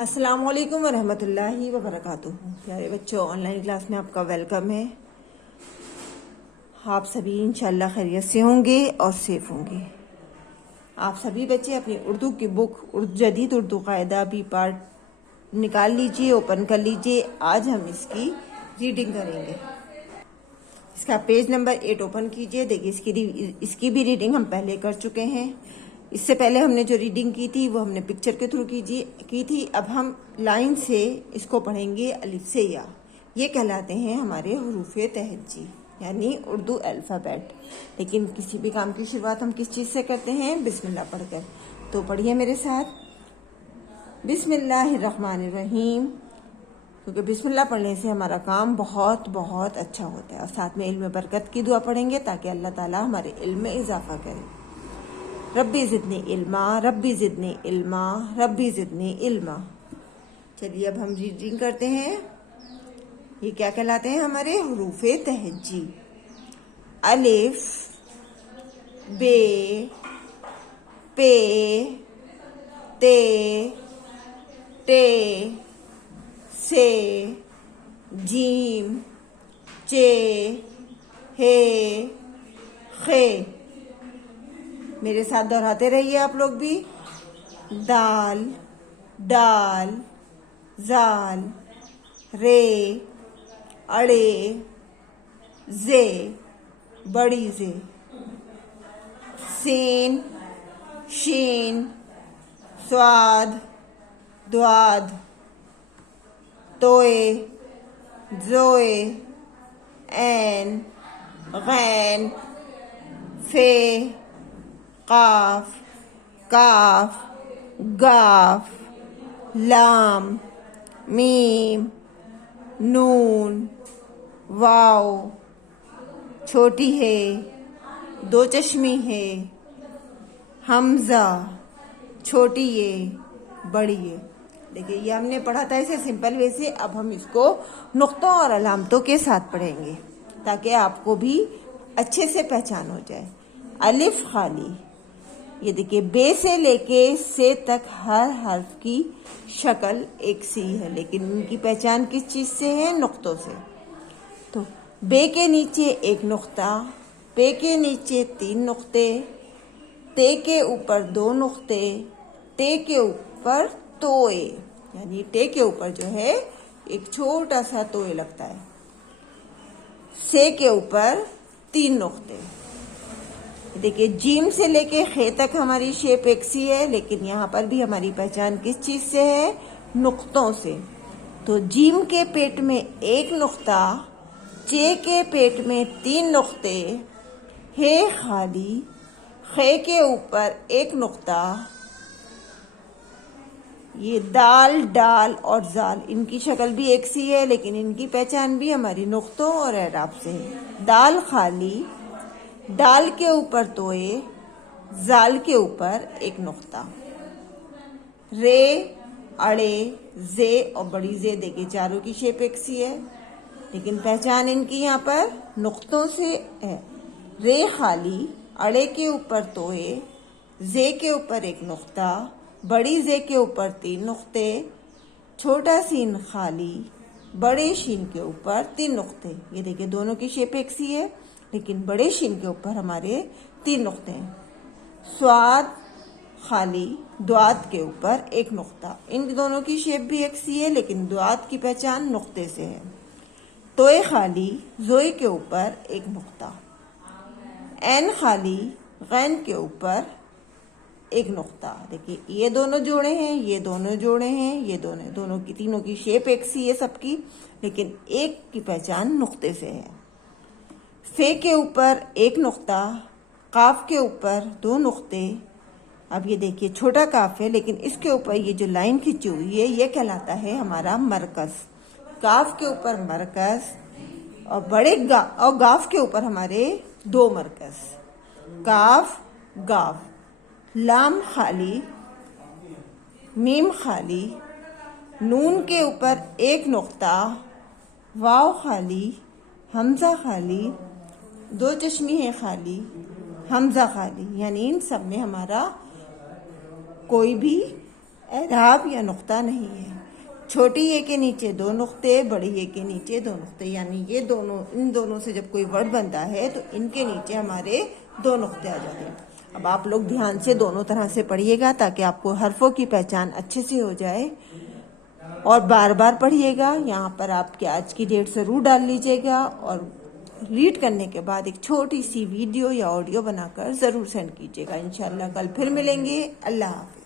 अस्सलाम वालेकुम वरहमतुल्लाहि वबरकातुहू। प्यारे बच्चों, ऑनलाइन क्लास में आपका वेलकम है। आप सभी इंशाल्लाह खैरियत से होंगे और सेफ होंगे। आप सभी बच्चे अपनी उर्दू की बुक जदीद उर्दू कायदा बी पार्ट निकाल लीजिए, ओपन कर लीजिए। आज हम इसकी रीडिंग करेंगे। इसका पेज नंबर 8 ओपन कीजिए। देखिए, इसकी भी रीडिंग हम पहले कर चुके हैं। इससे पहले हमने जो रीडिंग की थी वो हमने पिक्चर के थ्रू की थी। अब हम लाइन से इसको पढ़ेंगे, अलिफ से या। ये कहलाते हैं हमारे हुरूफ़े तहज्जी, यानी उर्दू अल्फ़ाबेट। लेकिन किसी भी काम की शुरुआत हम किस चीज़ से करते हैं? बिस्मिल्लाह पढ़कर। तो पढ़िए मेरे साथ, बिस्मिल्लाहिर्रहमानिर्रहीम। क्योंकि बिस्मिल्लाह पढ़ने से हमारा काम बहुत बहुत अच्छा होता है। और साथ में इल्म बरकत की दुआ पढ़ेंगे ताकि अल्लाह ताला हमारे इल्म में इजाफा करे। रब्बी ज़िदनी इल्मा, रब्बी ज़िदनी इल्मा, रब्बी ज़िदनी इल्मा। चलिए अब हम रीडिंग करते हैं। ये क्या कहलाते हैं? हमारे हुरूफ़े तहज्जी। अलिफ, बे, पे, ते, टे, से, जीम, चे, हे, खे। मेरे साथ दोहराते रहिए आप लोग भी। दाल, डाल, जाल, रे, अड़े, जे, बड़ी जे, सीन, शीन, स्वाद, द्वाद, तोए, जोए, ऐन, गैन, फे, काफ, काफ, गाफ, लाम, मीम, नून, वाव, छोटी है, दो चश्मी है, हमजा, छोटी है, बड़ी है। देखिए, ये हमने पढ़ा था इसे सिंपल वे से। अब हम इसको नुक्तों और अलामतों के साथ पढ़ेंगे ताकि आपको भी अच्छे से पहचान हो जाए। अलिफ खाली। ये देखिए, बे से लेके से तक हर हर्फ की शक्ल एक सी है, लेकिन उनकी पहचान किस चीज से है? नुक्तों से। तो बे के नीचे एक नुक्ता, पे के नीचे 3 नुक्ते, ते के ऊपर 2 नुक्ते, ते के ऊपर तोए, यानी टे के ऊपर जो है एक छोटा सा तोए लगता है। से के ऊपर 3 नुक्ते। देखिए, जीम से लेके खे तक हमारी शेप एक सी है, लेकिन यहाँ पर भी हमारी पहचान किस चीज से है? नुक्तों से। तो जीम के पेट में 1 नुक्ता, चे के पेट में 3 नुक्ते, हे खाली, खे के ऊपर 1 नुक्ता। ये दाल, डाल और जाल, इनकी शक्ल भी एक सी है, लेकिन इनकी पहचान भी हमारी नुक्तों और एराब से है। दाल खाली, डाल के ऊपर तोए, जाल के ऊपर 1 नुक्ता। रे, अड़े, जे और बड़ी जे। देखिए, चारों की शेप एक सी है, लेकिन पहचान इनकी यहाँ पर नुक्तों से है। रे खाली, अड़े के ऊपर तोए, जे के ऊपर 1 नुक्ता, बड़ी जे के ऊपर 3 नुक्ते, छोटा सीन खाली, बड़े शीन के ऊपर 3 नुक्ते। ये देखिए, दोनों की शेप एक सी है, लेकिन बड़े शीन के ऊपर हमारे 3 नुक्ते हैं। स्वाद खाली, द्वाद के ऊपर 1 नुक्ता। इन दोनों की शेप भी एक सी है, लेकिन द्वाद की पहचान नुक्ते से है। तोए खाली, जोए के ऊपर 1 नुक्ता। ऐन खाली, गैन के ऊपर 1 नुक्ता। देखिए, ये दोनों जोड़े हैं, ये दोनों जोड़े हैं, ये दोनों की तीनों की शेप एक सी है सबकी, लेकिन एक की पहचान नुक्ते से है। फे के ऊपर 1 नुक्ता, काफ के ऊपर 2 नुक्ते। अब ये देखिए, छोटा काफ है, लेकिन इसके ऊपर ये जो लाइन खिंची हुई है ये कहलाता है हमारा मरकज। काफ के ऊपर मरकज और और गाफ के ऊपर हमारे 2 मरकज, काफ, गाफ। लाम खाली, मीम खाली, नून के ऊपर 1 नुक्ता, वाव खाली, हमजा खाली, 2 चश्मी है खाली, हमजा खाली। यानी इन सब में हमारा कोई भी एराब या नुक्ता नहीं है। छोटी ए के नीचे 2 नुक्ते, बड़ी ए के नीचे 2 नुक्ते, यानी ये दोनों, इन दोनों से जब कोई वर्ड बनता है तो इनके नीचे हमारे 2 नुक्ते आ जाते हैं। अब आप लोग ध्यान से दोनों तरह से पढ़िएगा ताकि आपको हरफों की पहचान अच्छे से हो जाए, और बार बार पढ़िएगा। यहाँ पर आपके आज की डेट ज़रूर डाल लीजिएगा, और रीड करने के बाद एक छोटी सी वीडियो या ऑडियो बनाकर ज़रूर सेंड कीजिएगा। इंशाल्लाह कल फिर मिलेंगे। अल्लाह हाफ़िज़।